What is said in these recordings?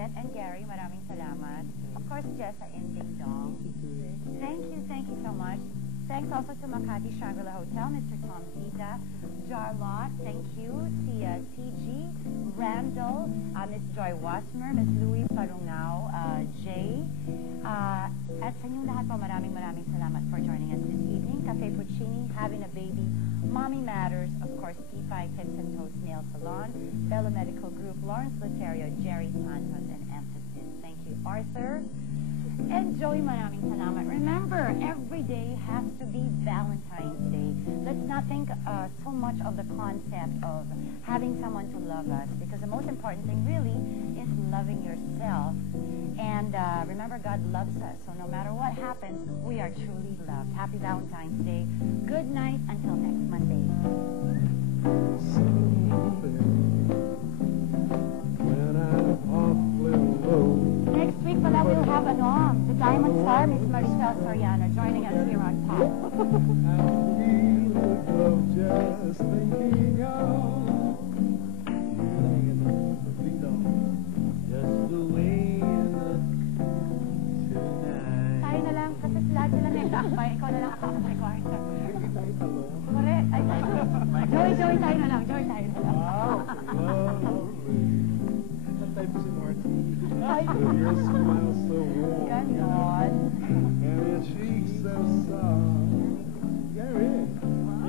And Gary, maraming salamat. Of course, Jessa and Ding Dong. Thank you so much. Thanks also to Makati Shangri-La Hotel, Mr. Tom Zita, Jarlot, thank you, si TG, Randall, Miss Joy Wasmer, Miss Louie Parungao, Jay, at sa inyong lahat po, maraming salamat for joining us this evening. Cafe Puccini, Having a Baby, Mommy Matters, of course, T5 Tips and Toast Nail Salon, Bella Medical Group, Lawrence Loterio, Jerry Santos, and Emphasis. Thank you, Arthur. And Joey, maraming salamat. Remember, every day has to be Valentine's Day. Let's not think so much of the concept of having someone to love us, because the most important thing really is loving yourself. And remember, God loves us, so no matter what happens, we are truly loved. Happy Valentine's Day. Good night until next Monday. Next week, pala, we'll have the Diamond Star, Miss Maricel Soriano, joining us here on top. Just thinking of just the way you look tonight. Tayo na lang, kasi lahat sila may kakbay. Ikaw na lang kakbay ko, Arthur. Correct. Joey, tayo na lang. Joey, tayo na lang. Wow, lovely. Type si Marty. Your smile so warm. Ganon. And your cheeks so soft. Gary.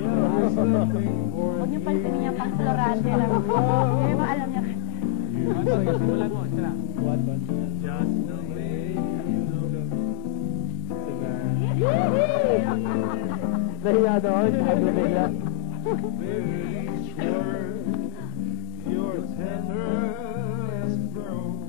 Yeah, there's nothing for Huwag niyo pansinin niya pang florante lang. Kaya maalam niya kasi. Simulan mo, sila. What? Just the way you look tonight. Nahiya doon, sabi bigla. With each word, your tenderest groan.